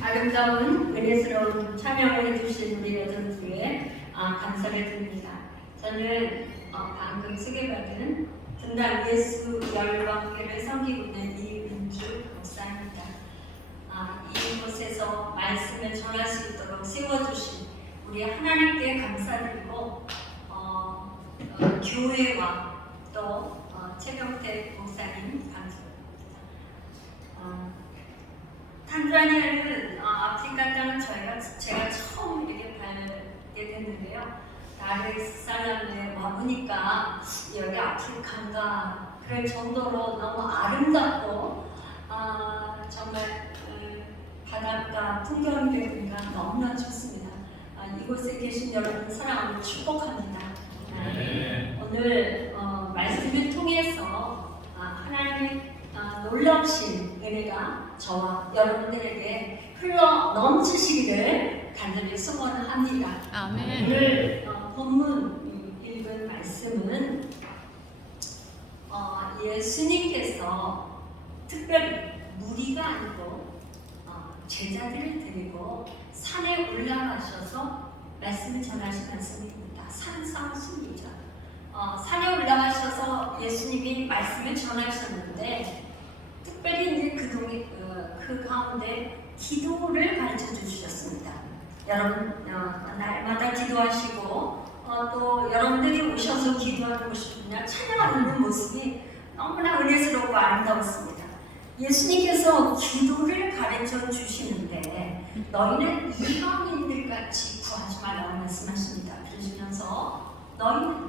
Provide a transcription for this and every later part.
아름다운 은혜스러운 찬양을 해주신 우리 여전주에 감사를 드립니다. 저는 방금 소개받은 분당 예수 열방교를 섬기고 있는 이은주 목사입니다. 이곳에서 말씀을 전할 수 있도록 세워주신 우리 하나님께 감사드리고 교회와 또 최경태 목사님 감사드립니다. 탄자니아는 아프리카 땅은 제가 처음 이렇게 밟게 됐는데요. 다르살람에 와보니까 여기 아프리카인가 그럴 정도로 너무 아름답고 정말 바닷가 풍경이 보니까 너무나 좋습니다. 이곳에 계신 여러분 사랑하고 축복합니다. 오늘 말씀을 통해서 하나님의 놀라우신 은혜가 저와 여러분들에게 흘러 넘치시기를 간절히 소원합니다. 아멘. 오늘 본문 읽은 말씀은 예수님께서 특별히 무리가 아니고 제자들을 데리고 산에 올라가셔서 말씀을 전하신 말씀입니다. 산상순이죠. 산에 올라가셔서 예수님이 말씀을 전하셨는데 특별히 이제 그 가운데 기도를 가르쳐 주셨습니다. 여러분 날마다 기도하시고 또 여러분들이 오셔서 기도하는 모습이나 찬양하는 모습이 너무나 은혜스럽고 아름다웠습니다. 예수님께서 기도를 가르쳐 주시는데 너희는 이방인들 같이 구하지 말라고 말씀하십니다. 그러시면서 너희는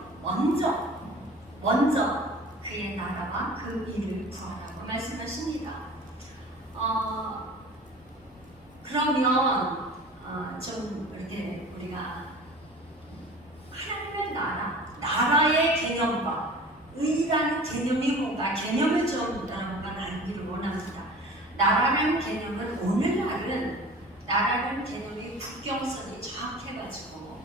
먼저 그의 나라와 그 일을 구하라고 말씀하십니다. 그러면 좀 이렇게 우리가 하나님의 나라의 개념과 의라는 개념이 뭔가 개념을 좀 여러분과 나누기를 원합니다. 나라는 개념은 오늘날은 나라는 개념이 국경선이 정확해가지고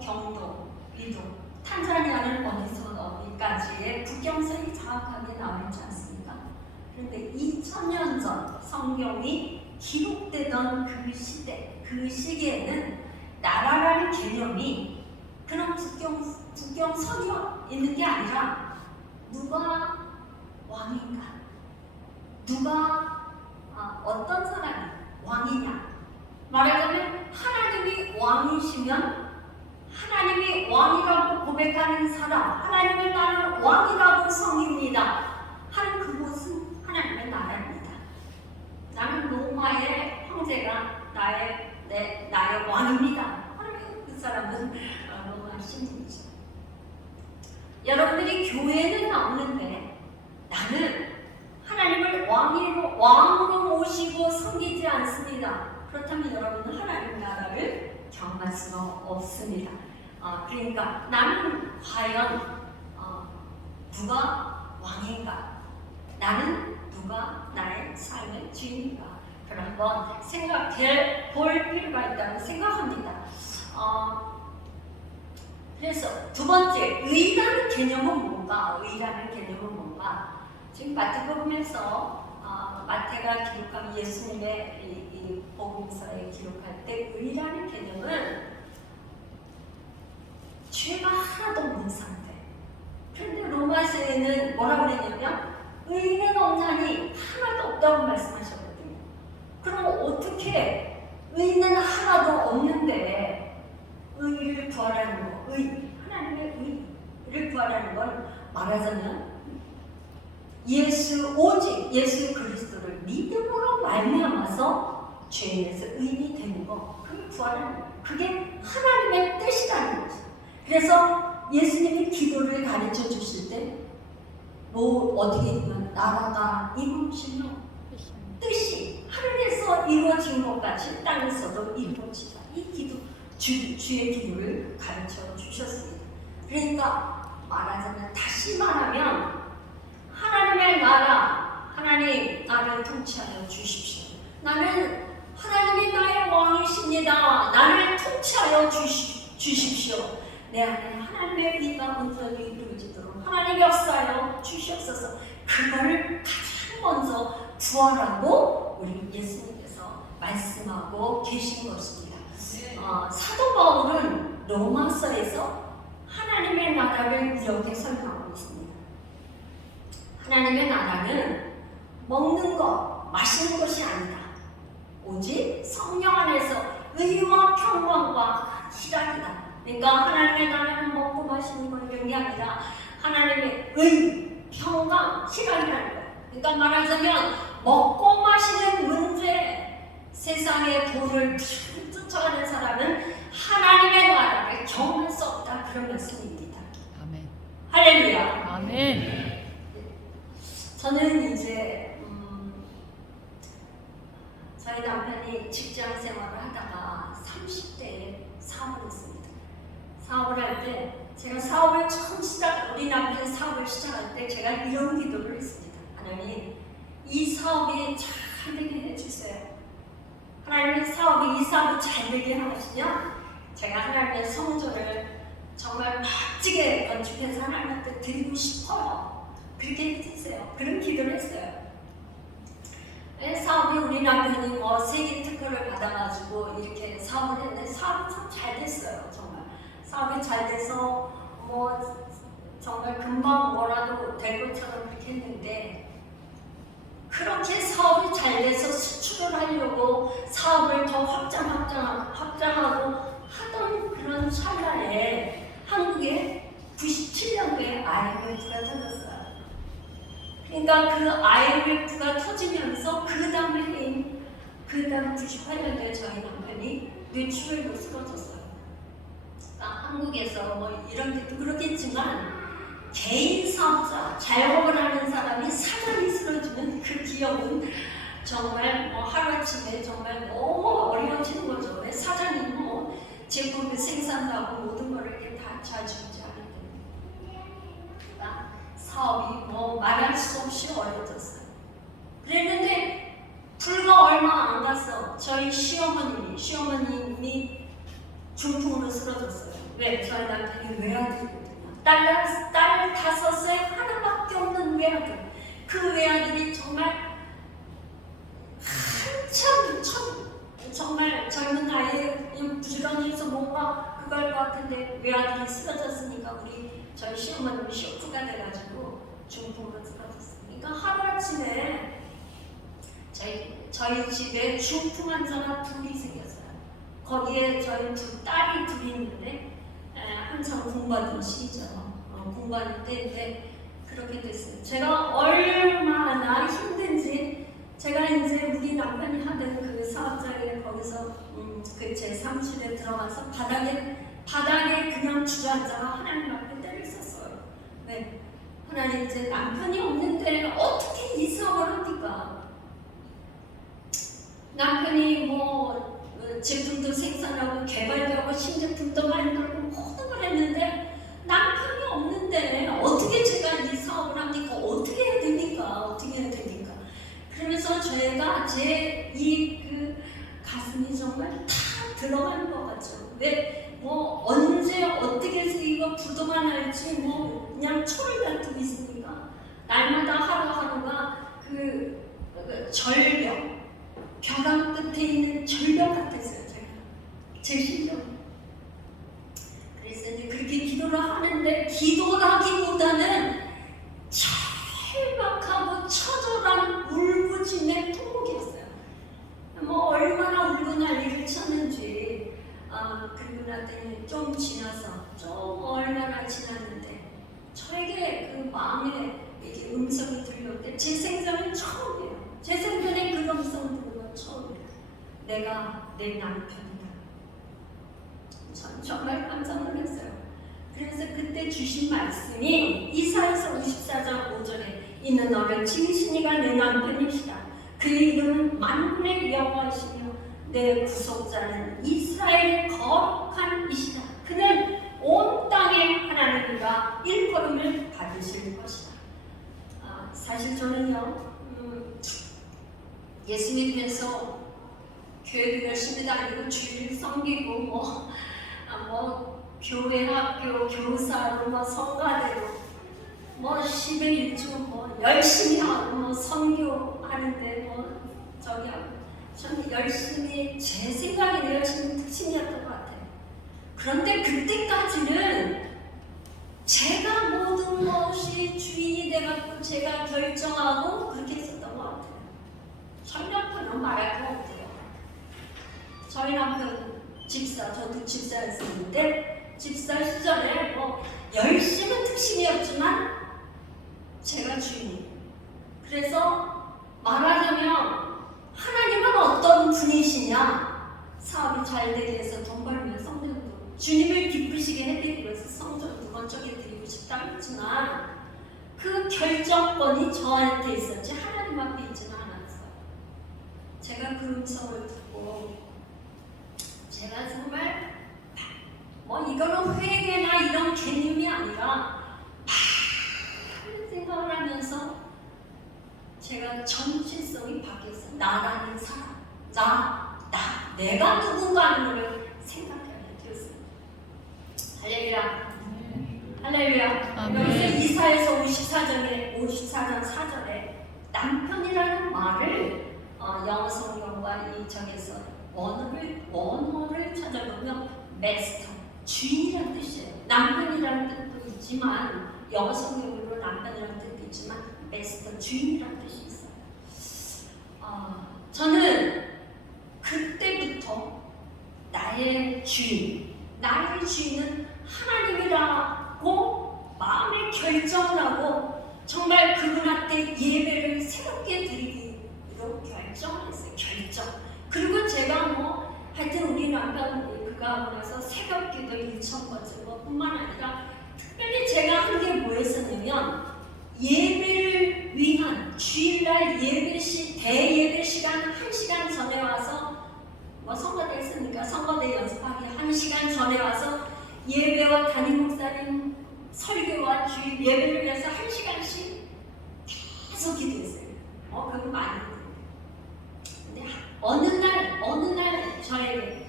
경도, 위도, 탄자니아는 어디서 어디까지의 국경선이 정확하게 나와 있지 않습니까? 그런데 2000년 전 성경이 기록되던 그 시기에는 나라라는 개념이 그런 국경선이 있는 게 아니라 누가 왕인가? 누가 어떤 사람이 왕이냐? 말하자면 하나님이 왕이시면 하나님이 왕이라고 고백하는 사람, 하나님을 나는 왕이라고 섬깁니다 하는 그곳은 하나님의 나라입니다. 나는 로마의 황제가 나의 왕입니다 하는 그 사람은 로마 시민이죠. 여러분들이 교회는 나오는데 나는 하나님을 왕으로 모시고 섬기지 않습니다. 그렇다면 여러분은 하나님 나라를 경험할 수가 없습니다. 그러니까 나는 과연 누가 왕인가? 나는 누가 나의 삶의 주인인가? 그걸 한번 생각해 볼 필요가 있다고 생각합니다. 그래서 두 번째, 의라는 개념은 뭔가? 의라는 개념은 뭔가? 지금 마태복음에서 마태가 기록한 예수님의 이 복음서에 기록할 때 의라는 개념은 죄가 하나도 없는 상태. 그런데 로마서에는 뭐라고 그랬냐면 의는 없나니 하나도 없다고 말씀하셨거든요. 그럼 어떻게 의는 하나도 없는데 의를 구하라는 거, 하나님의 의를 구하라는 건 말하자면 오직 예수 그리스도를 믿음으로 말미암아서 죄에서 의인이 되는 거, 그걸 구하라는 거. 그게 하나님의 뜻이라는 거죠. 그래서 예수님이 기도를 가르쳐 주실 때 어떻게 되면 나라가 이루어지며 뜻이 하늘에서 이루어진 것 같이 땅에서도 이루어지다. 이 기도, 주의 기도를 가르쳐 주셨습니다. 그러니까 말하자면 다시 말하면 하나님의 나라, 하나님 나를 통치하여 주십시오. 나는 하나님이 나의 왕이십니다. 나를 통치하여 주십시오. 내 안에 하나님의 의가 온전히 이루어지도록 하나님 역사하여 주시옵소서. 그거를 가장 먼저 구하라고 우리 예수님께서 말씀하고 계신 것입니다. 사도 바울은 로마서에서 하나님의 나라를 이렇게 설명하고 있습니다. 하나님의 나라는 먹는 것, 마시는 것이 아니다. 오직 성령 안에서 의와 평강과 희락이다. 그러니까 하나님의 나라는 먹고 마시는 것 이런 게 아니라 하나님의 의, 평강, 희락이라는 거예요. 그러니까 말하자면 먹고 마시는 문제, 세상의 돈을 쫓아가는 사람은 하나님의 나라를 경험할 수 없다. 그런 말씀입니다. 아멘. 할렐루야. 아멘. 저는 이제 저희 남편이 직장 생활을 하다가 30대에 사업을 했습니다. 사업을 할 때 제가 사업을 처음 우리 남편 사업을 시작할 때 제가 이런 기도를 했습니다. 하나님, 이 사업이 잘 되게 해주세요. 하나님의 사업이 이 사업이 잘 되게 하시면 제가 하나님의 성전을 정말 멋지게 건축해서 하나님한테 드리고 싶어요. 그렇게 해주세요. 그런 기도를 했어요. 사업이 우리 남편이 세계 특허를 받아가지고 이렇게 사업을 했는데 사업이 참 잘 됐어요. 정말 사업이 잘 돼서 정말 금방 뭐라도 될 것처럼 그렇게 했는데, 그렇게 사업이 잘 돼서 수출을 하려고 사업을 더 확장하고 하던 그런 찰나에 한국에 97년도에 IMF가 터졌어요. 그러니까 그 IMF가 터지면서 그 다음 98년도에 저희 남편이 뇌출혈로 쓰러졌어요. 그러니까 한국에서 이런 게 또 그렇겠지만 개인 사업자, 자영업을 하는 사람이 사장이 쓰러지면 그 기업은 정말 하루아침에 정말 너무 어려워지는 거죠. 왜 사장이 제품을 생산도 하고 모든 걸 이렇게 다 좌지우지하기 때문에. 그러니까 사업이 말할 수 없이 어려워졌어요. 그랬는데 불과 얼마 안 갔어. 저희 시어머님이 중풍으로 쓰러졌어요. 왜? 저희 남편이 외아들이거든요. 딸 5에 하나밖에 없는 외아들. 그 외아들이 정말 한참 정말 젊은 나이에 부지런해서 뭔가 그걸 것 같은데 외아들이 쓰러졌으니까 저희 시어머님이 쇼크가 돼가지고 중풍으로 쓰러졌어요. 그러니까 하루아침에 저희 집에 중풍 환자가 둘이 생겼어요. 거기에 저희 딸이 둘이 있는데 한참 공부하던 시기죠. 공부하는 때인데 그렇게 됐어요. 제가 얼마나 힘든지, 제가 이제 우리 남편이 하던 그 사업장에 거기서 그 제 사무실에 들어가서 바닥에 그냥 주저앉아가 하나님 앞에 때를 썼어요. 네. 하나님, 이제 남편이 없는데 어떻게 이 사업을 합니까? 남편이 제품도 생산하고 개발하고 신제품도 만들고 모든 걸 했는데 남편이 없는데 어떻게 제가 이 사업을 합니까? 어떻게 해야 됩니까? 그러면서 제가 제 가슴이 정말 다 들어가는 것 같죠. 왜 언제 어떻게 해서 이거 부도가 날지 그냥 초를 다투고 있으니까 날마다 하루하루가 그 절벽, 벼랑 끝에 있는 절벽 같았어요. 제 심정. 그래서 이제 그렇게 기도를 하는데, 기도라기보다는 절박하고 처절한 울부짖는 통곡이었어요. 얼마나 울고 난리를 쳤는지. 그리고 나더니 좀 지나서 얼마나 지났는데 저에게 그 마음에 이렇게 음성이 들려오는데, 제 생전은 처음이에요. 제 생전에 그 음성 들은 건 처음이에요. 내가 내 남편이다. 전 정말 깜짝 놀랐어요. 그래서 그때 주신 말씀이 이사야서 54장 5절에 있는 너는 진신이가 내 남편이시다. 그의 이름은 만군의 여호와이시며 내 구속자는 이스라엘의 거룩한 이시다. 그는 온 땅의 하나님이라 일컬음을 받으실 것이다. 사실 저는요, 예수 믿으면서 교회도 열심히 다니고 주일 섬기고 교회 학교 교사로 성가대로 10에 1주 열심히 하고 선교하는데 저기 저는 열심히, 제 생각에는 열심히 특신이었던 것 같아요. 그런데 그때까지는 제가 모든 것이 주인이 돼갖고 제가 결정하고 그렇게 했었던 것 같아요. 저희 남편은 말할 거 없대요. 저희 남편 집사, 저도 집사였었는데 집사 시절에 뭐 열심은 특신이었지만 제가 주인이에요. 그래서 말하자면 하나님은 어떤 분이시냐, 사업이 잘 되게 해서 돈 벌면 성전도 주님을 기쁘시게 해드리기 위해서 성전도 건축해 드리고 싶다고 했지만 그 결정권이 저한테 있었지 하나님 앞에 있지는 않았어요. 제가 그 음성을 듣고 제가 정말 뭐 이거는 회개나 이런 개념이 아니라 많은 생각을 하면서 제가 정체성이 바뀌었어요. 나라는 사람, 내가 누군가 하는 걸 생각하게 되었어요. 할렐루야. 할렐루야. 여기서 이사야서 54장 4절에 남편이라는 말을 영어 성경과 이 저기서 원어를 찾아보면 master, 주인이라는 뜻이에요. 남편이라는 뜻도 있지만 영어 성경으로 남편이라는 뜻도 있지만 master, 주인이라는 뜻이 있어요. 저는 그때부터 나의 주인은 하나님이라고 마음에 결정을 하고 정말 그분한테 예배를 새롭게 드리기로 결정을 했어요. 그리고 제가 하여튼 우리 남편 그가 하고 나서 새벽 기도 1,000번째 뿐만 아니라 특별히 제가 한 게 뭐였었냐면 예배를 위한 주일날 대예배 시간 1시간 전에 와서 선거대 있으니까 선거대 연습하기 1시간 전에 와서 예배와 담임 목사님 설교와 주일 예배를 위해서 1시간씩 계속 기도했어요. 그거 많이 했어요. 근데 어느 날 저에게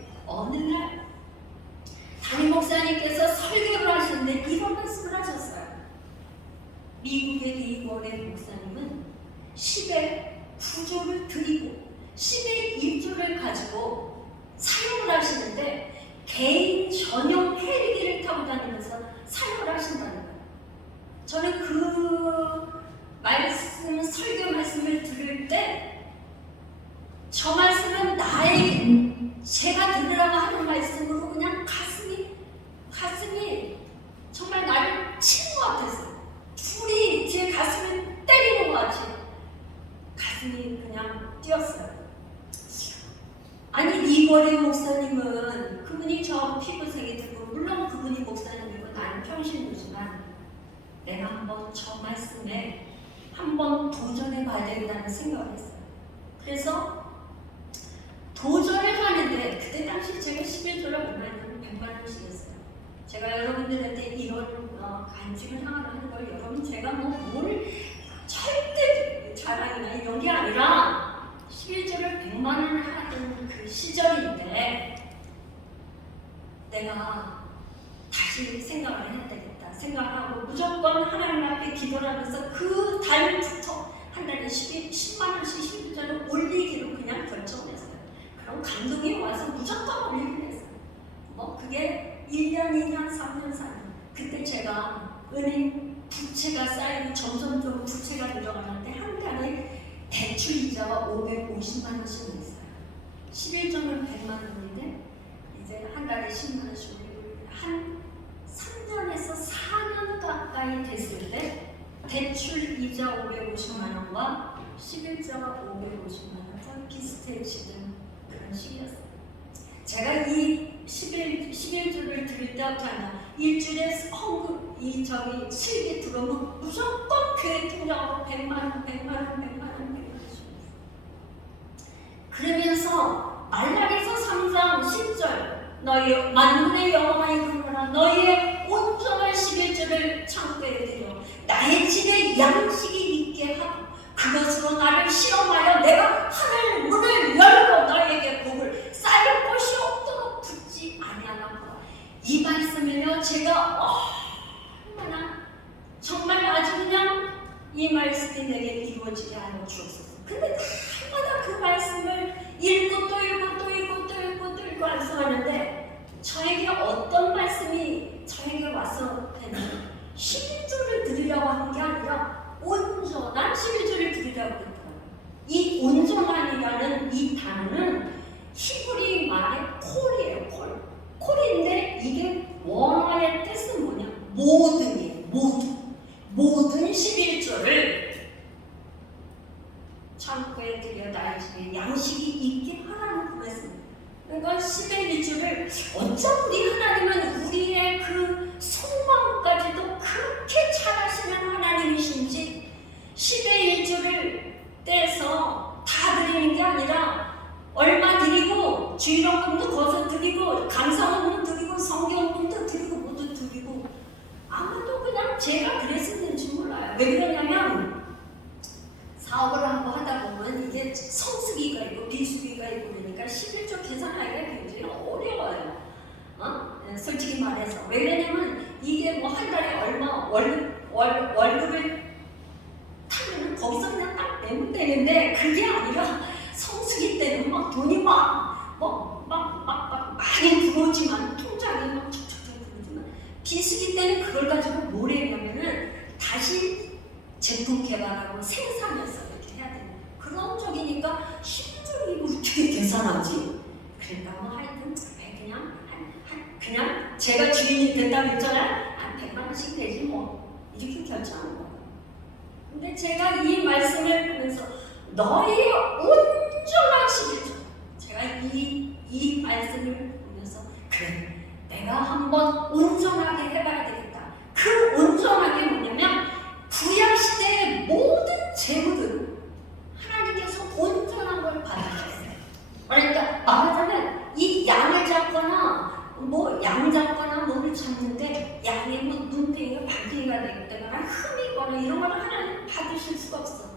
담임 목사님께서 설교를 하시는데 이런 말씀을 하셨어요. 미국의 리고의 목사님은 10의 9조를 드리고 10의 1조를 가지고 사용을 하시는데 개인 전용 헬기를 타고 다니면서 사용을 하신다는 거예요. 저는 그 설교 말씀을 들을 때 저 말씀은 제가 들으라고 하는 말씀으로 그냥 가슴이 정말 나를 치는 것 같았어요. 둘이 제 가슴을 때리는 것 같이 가슴이 그냥 뛰었어요. 아니 리버레 목사님은 그분이 저 피부색이 되고 물론 그분이 목사님이고 나는 평신도지만 내가 한번 저 말씀에 한번 도전해 봐야 된다는 생각을 했어요. 그래서 도전을 하는데 그때 당시 제가 11조를 얼마였냐면 100만 원씩 했어요. 제가 여러분들한테 이런 간증을 하는 걸 여러분 제가 뭘 절대 자랑이나 이런 게 아니라 11조를 100만 원을 하던 그 시절인데 내가 다시 생각을 해야 되겠다 생각하고 무조건 하나님 앞에 기도를 하면서 그 달부터 한 달에 10만 원씩 11조를 올리기로 그냥 결정을 했어요. 그럼 감동이 와서 무조건 올리기로 했어요. 그게 1년, 2년, 3년, 4년 그때 제가 은행 부채가 쌓이고 점점점 부채가 늘어가는데 한 달에 대출 이자가 550만 원씩 냈어요. 11조는 100만 원인데 이제 한 달에 10만 원씩 올리고 한 3년에서 4년 가까이 됐을 때 대출 이자 550만 원과 11조가 550만 원 거의 비슷해지는 그런 시기였어요. 제가 이 11조를 드릴 때부터 하나 일주일에 수익이 들어오면 무조건 교회 통장으로 100만 원 그러면서 말라기서 3장 10절 너희 만군의 여호와의 이름으로 너희의 온전한 11조를 창고에 드려 나의 집에 양식이 있게 하고 그것으로 나를 시험하여 내가 하늘 문을 열고 너희에게 복을 쌓일 곳이 없도록 붙지 아니하나보다. 이 말씀이며 제가 얼마나 정말 아주 그냥 이 말씀이 내게 이루어지게 하여 주옵소서. 근데 날마다 그 말씀을 읽고 가정에 양식이 있게 하라는 말씀. 그러니까 10의 1조를 어쩜 우리 하나님은 우리의 그 속마음까지도 그렇게 잘 아시는 하나님이신지 10의 1조를 떼서 다 드리는 게 아니라 얼마 드리고 주일원금도 거기서 드리고 감사원금 드리고 성경원금도 드리고 모두 드리고 아마도 그냥 제가 그랬었는지 몰라요. 왜 그러냐면 사업을 한번 하다 보면 이게 성수기가 있고 비수기가 있고 그러니까 11조 계산하기가 굉장히 어려워요. 솔직히 말해서. 왜 그러냐면 이게 뭐 한 달에 얼마 월급을 타면 거기서 그냥 딱 내면 되는데 그게 아니라 성수기 때는 막 돈이 많이 들어오지만 통장이 막 촉촉촉 들어오지만 비수기 때는 그걸 가지고 뭘 했냐면은 다시 제품 개발하고 생산해서 이렇게 해야 되는 그런 쪽이니까 11조를 어떻게 계산하지? 그러니까 뭐 하여튼 그냥 제가 주인이 된다고 했잖아요. 한 100만 원씩 되지 뭐 이렇게 결정한 거예요. 근데 제가 이 말씀을 보면서 너희의 온전한 11조 제가 이 말씀을 보면서 그래 내가 한번 온전하게 해봐야 되겠다. 그 온전하게 뭐냐면 구약시대의 모든 재물은 하나님께서 온전한 걸 받으셨어요. 그러니까 말하자면 이 양을 잡거나 뭐 양 잡거나 뭐를 잡는데 양의 뭐 눈탱이가 발탱이가 되거나 흠이거나 이런 거는 하나님 받으실 수가 없어.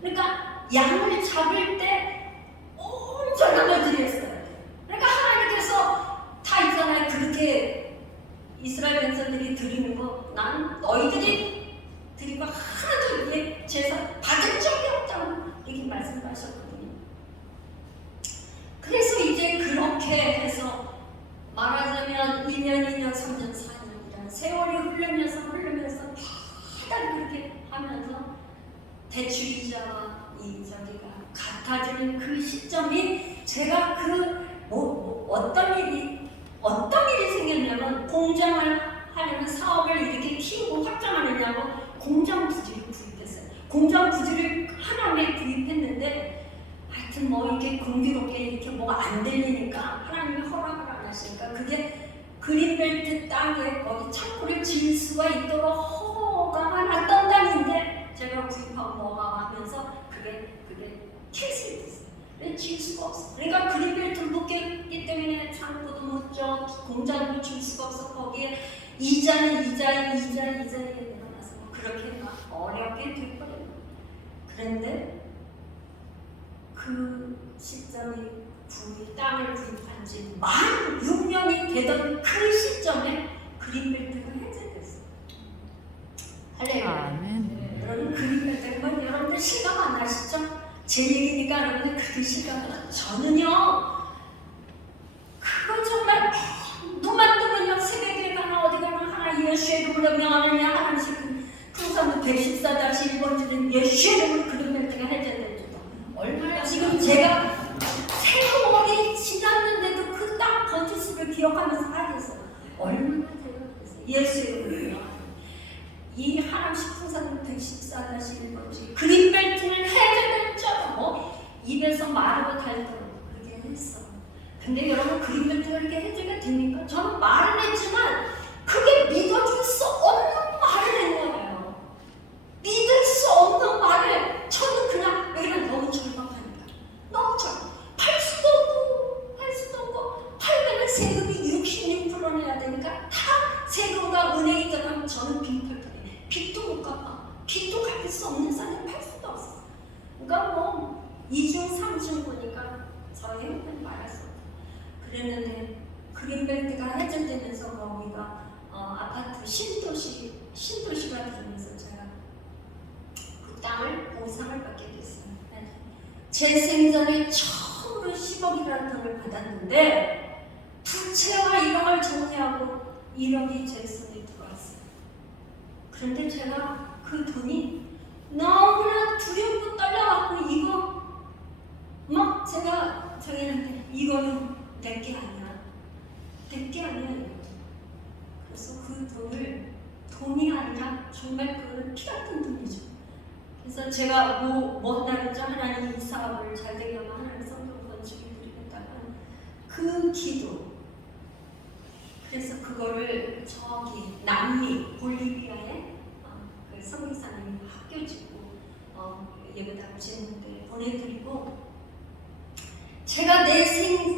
그러니까 양을 잡을 때 온전한 걸 드렸어야 돼. 그러니까 하나님께서 다 있잖아요. 그렇게 이스라엘 백성들이 드리는 거 난 너희들이 드리고 하나도 이게 제사 받은 적이 없다고 이렇게 말씀하셨거든요. 그래서 이제 그렇게 해서 말하자면 1년, 2년, 3년, 4년이란 세월이 흐르면서 다들 그렇게 하면서 대출이자와 이 저기가 같아지는 그 시점이 제가 어떤 일이 생겼냐면 공장을 하려면 사업을 이렇게 키우고 확장하느냐고 공장 부지를 구입했어요. 공장 부지를 하나에 구입했는데 하여튼 뭐 이게 공교롭게 이렇게 뭐가 안 되니까 하나님이 허락을 안 하시니까 그게 그린벨트 땅에 거기 창고를 지을 수가 있도록 허가가 났던 땅인데 제가 구입하고 뭐가 하면서 그게 캔슬이 됐어요. 그래서 지을 수가 없어. 그러니까 그린벨트를 못 깼기 때문에 창고도 못 져, 공장도 줄 수가 없어. 거기에 이자에 일어나서 그렇게 막 어렵게 돼버려요. 그런데 그 시점이 땅을 구입한 지 만 6년이 되던 그 시점에 그린벨트가 해제됐어요. 할렐루야. 여러분 그린벨트가 뭐 여러분들 실감 안 나시죠? 제 얘기니까 여러분들 그렇게 실감 안 나요. 저는요 그거 정말 눈만 뜨면요 새벽에 가나 어디 가나 하나 예수의 이름으로 명하느냐 하나씩 풍성도 114-1번 주는 예수의 이름으로 그린벨트가 해제됐죠. 얼마나 지금 제가 세월이 지났는데도 그 땅 건지수를 기억하면서 하겠어. 얼마나 제가 그랬어요. 예수의 이름으로 이 하나씩 풍성도 114-1번 그린벨트를 해제됐죠. 입에서 말하고 닳도록 그렇게 했어. 근데 여러분 그린벨트가 이렇게 해제가 됩니까? 저는 말은 했지만 그게 믿어줄 수 없는 말을 했나 봐요. 믿을 수 없는 말을 저는 그냥 왜냐면 너무 절박하니까 너무 절박. 팔 수도 없고 팔면은 세금이 66% 내야 되니까 다 세금과 은행이 들어가면 저는 빈털털해. 빚도 못 갚아. 빚도 갚을 수 없는 사람이 팔 수도 없어. 그러니까 뭐 2중 3중 보니까 저희 형편이 말할 수 없다. 그랬는데 그린벨트가 해제되면서 거기가 아파트 신도시가 되면서 제가 그 땅을 보상을 받게 됐어요. 제 생전에 처음으로 10억이라는 돈을 받았는데 부채와 1억을 정리하고 1억이 제 손에 들어왔어요. 그런데 제가 그 돈이 너무나 두렵고 떨려갖고 이거 막 제가 저희한테 이거는 내 게 아니야. 이거. 그래서 그 돈이 아니라 정말 그건 피 같은 돈이죠. 그래서 제가 뭐 한다고 했죠? 하나님 이 사업을 잘 되게 하면 그 기도. 그래서 그거를 저기 남미 볼리비아에 그 선교사님이 학교 짓고 예배당 짓는 데 보내드리고, 제가 저의 생애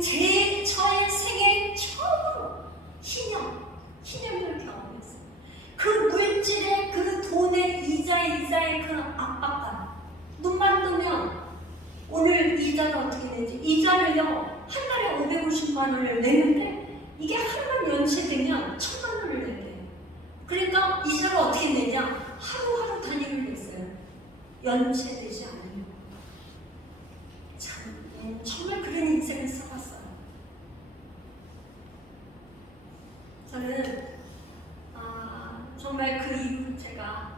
처음으로 희년을 경험했어요. 그 물질의 그 돈의 이자의 그 압박감. 눈만 뜨면 오늘 이자를 어떻게 내지? 이자를요 한 달에 550만 원을 내는데 이게 한 번 연체되면 1000만 원을 낸대요. 그러니까 이자를 어떻게 내냐? 하루하루 단위를 냈어요. 연체되지 않으면. 참 정말 그런 인생을 살았어요. 저는 정말 그 이후 제가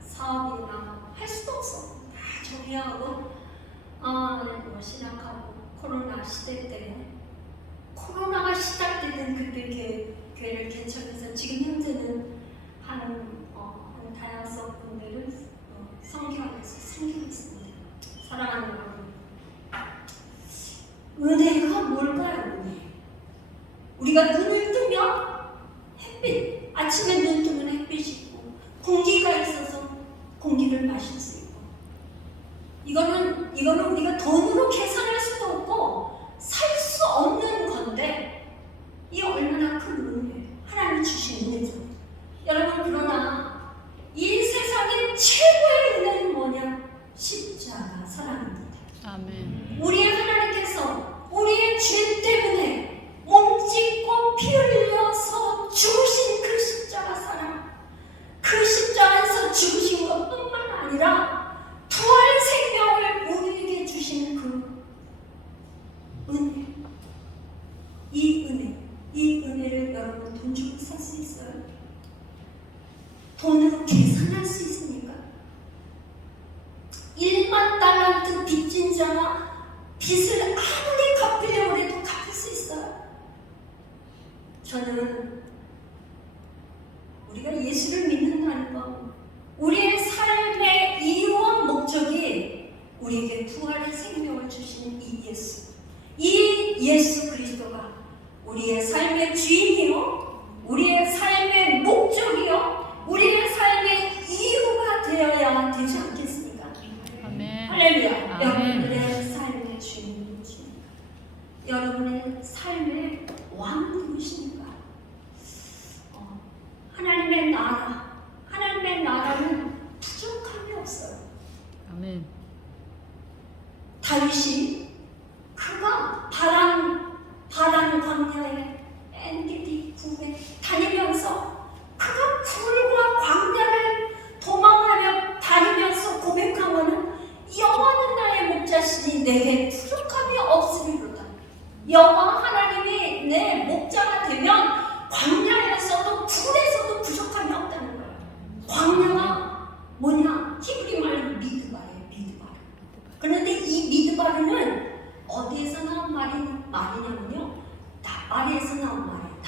사업이나 할 수도 없어. 다 정리하고 신학하고 코로나 시대 때, 코로나가 시작되던 그때 교회를 개척해서 지금 현재는 한 5군데를 선교하면서 섬기고 있습니다. 사랑하는 여러분, 은혜가 뭘까요? 은혜. 우리가 눈을 뜨면 햇빛, 아침에 눈 뜨면 햇빛이 있고, 공기가 있어서 공기를 마실 수 있고, 이거는 우리가 돈으로 계산할 수도 없고 살 수 없는 건데, 이 얼마나 큰 은혜예요. 하나님이 주신 은혜죠. 여러분, 그러나 이 세상의 최고의 은혜는 뭐냐? 십자가 사랑입니다. 아멘. 우리의 하나님께서 우리의 죄 때문에 몸짓고 피 흘려서 죽으신 그 십자가 사랑, 그 십자가에서 죽으신 것뿐만 아니라 부활 생명을 우리에게 주신 그 은혜, 이 은혜를 여러분 돈 주고 살 수 있어요? 돈으로 계산할 수 있습니까? 1만 달란트 빚진 자가 빚을 아무리 갚으려고 해도 갚을 수 있어요? 저는 우리가 예수를 믿는다는 건, 우리의 삶의 이유와 목적이 우리에게 부활의 생명을 주시는 이 예수 그리스도가 우리의 삶의 주인이요, 우리의 삶의 목적이요, 우리의 삶의 이유가 되어야 되지 않겠습니까? 아멘. 할렐루야. 아멘. 여러분의 삶의 주인이 누구십니까? 여러분의 삶의 왕 누구십니까? 하나님의 나라는 부족함이 없어요. 아멘. 다윗이 그가 바람 광야에 엔게디 굴에 다니면서, 그가 굴과 광야를 도망하며 다니면서 고백한 것은, 여호와는 나의 목자시니 내게 부족함이 없으리로다. 여호와 하나님이 내 목자가 되면 광야에서도 굴에서도 부족함이 없다는 거예요. 광야가 뭐냐? 히브리 말로 미드바예요. 미드바. 그런데 이 미드바르는 어디에서 나온 말이냐면요, 다바리에서 나온 말이에요.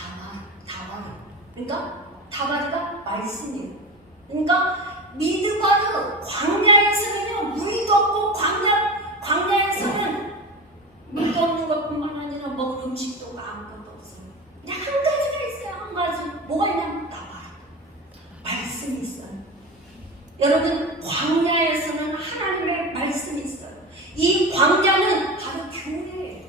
다바리. 그러니까 다바리가 말씀이에요. 그러니까 미드바르, 광야에서는요 물도 없고, 광야에서는 물도 없는 것뿐만 아니라 먹을 음식도 아무것도 없어요. 그냥 한 가지가 있어요. 한 가지. 뭐가 있냐면 다바리, 말씀이 있어요. 여러분, 광야에서는 하나님의 말씀이 있어요. 이 광야는 바로 교회예요.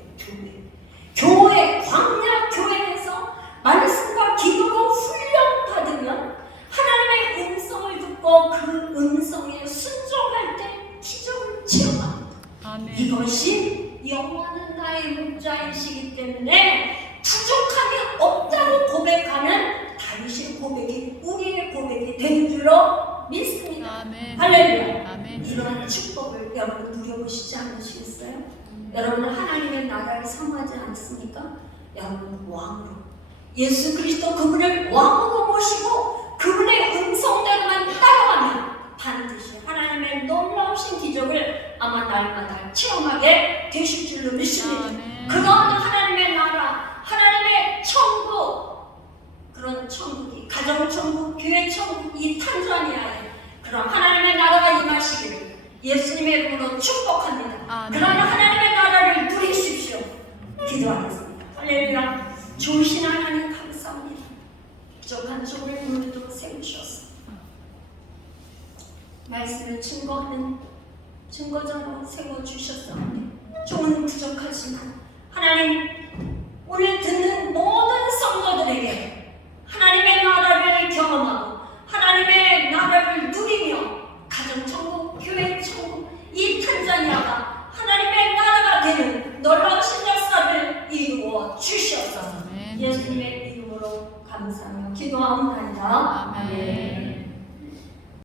교회, 광야 교회에서 말씀과 기도로 훈련받으면 하나님의 음성을 듣고 그 음성에 순종할 때 기적을 체험합니다. 아멘. 이것이 여호와는 나의 목자이시기 때문에 부족함이 없다고 고백하는 다윗의 고백이 우리의 고백이 되는 줄로 믿습니다. 아멘. 할렐루야. 아멘. 이러한 축복을 여러분 누려보시지 않으시겠어요? 여러분은 하나님의 나라를 사모하지 않습니까? 여러분 왕으로, 예수 그리스도 그분을 왕으로 모시고 그분의 음성대로만 따라가면 반드시 하나님의 놀라우신 기적을 아마 날마다 체험하게 되실 줄로 믿습니다. 아멘. 그런 하나님의 나라, 하나님의 천국, 그런 천국이 가정천국, 교회천국이 탄자니아에 그런 하나님의 나라가 임하시기를 예수님의 이름으로 축복합니다. 아멘. 그런 하나님의 나라를 누리십시오. 기도하겠습니다. 조금은 부족하지만 하나님 오늘 듣는 모든 성도들에게 하나님의 나라를 경험하고 하나님의 나라를 누리며 가정천국, 교회천국, 이 탄자니아가 하나님의 나라가 되는 놀라우신 역사를 이루어 주시옵소서. 아멘. 예수님의 이름으로 감사하며 기도하옵나이다. 아멘.